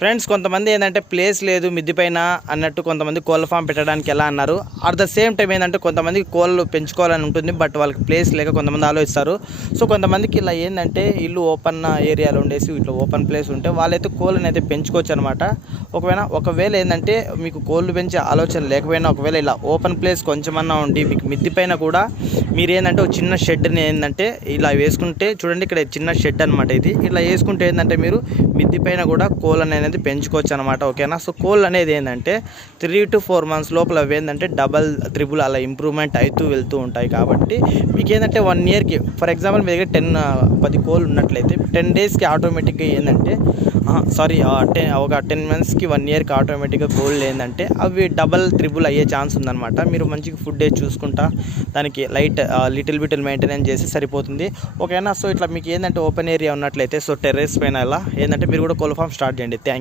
Friends కొంతమంది ఏంటంటే place లేదు మిద్ది పైన అన్నట్టు కొంతమంది కోళ్ళ ఫామ్ పెట్టడానికి ఎలా అన్నారు. అట్ ద సేమ్ టైం ఏంటంటే కొంతమంది కోళ్ళు పెంచుకోవాలని ఉంటుంది, బట్ వాళ్ళకి ప్లేస్ లేక కొంతమంది ఆలోచిస్తారు. సో కొంతమందికి ఇలా ఏంటంటే ఇల్లు ఓపెన్ ఏరియాలో ఉండేసి ఇట్లా ఓపెన్ ప్లేస్ ఉంటే వాళ్ళైతే కోళ్ళని అయితే పెంచుకోవచ్చు అనమాట. ఒకవేళ ఏంటంటే మీకు కోళ్ళు పెంచే ఆలోచన లేకపోయినా ఒకవేళ ఇలా ఓపెన్ ప్లేస్ కొంచెమన్నా ఉండి మీకు మిద్ది పైన కూడా మీరు ఏంటంటే ఒక చిన్న షెడ్ని ఏంటంటే ఇలా వేసుకుంటే చూడండి, ఇక్కడ చిన్న షెడ్ అనమాట. ఇది ఇలా వేసుకుంటే ఏంటంటే మీరు మిద్ది పైన కూడా కోళ్ళని అనేది పెంచుకోవచ్చు అనమాట. ఓకేనా. సో కోళ్ళు అనేది ఏంటంటే 3 to 4 months లోపల అవి ఏంటంటే డబల్ త్రిబుల్ అలా ఇంప్రూవ్మెంట్ అవుతూ వెళ్తూ ఉంటాయి. కాబట్టి మీకు ఏంటంటే 1 yearకి ఫర్ ఎగ్జాంపుల్ మీ దగ్గర 10 కోళ్ళు ఉన్నట్లయితే 10 daysకి ఆటోమేటిక్గా ఏంటంటే ఒక 10 monthsకి 1 yearకి ఆటోమేటిక్గా కోళ్ళు ఏంటంటే అవి డబల్ త్రిబుల్ అయ్యే ఛాన్స్ ఉందన్నమాట. మీరు మంచిగా ఫుడ్ చూసుకుంటా దానికి లిటిల్ బిట్ మెయింటెనెన్స్ చేసి సరిపోతుంది. ఓకేనా. సో ఇట్లా మీకు ఏంటంటే ఓపెన్ ఏరియా ఉన్నట్లయితే సో టెర్రస్ పైన ఇలా ఏంటంటే మీరు కూడా కోళ్ళ ఫామ్ స్టార్ట్ చేయండి.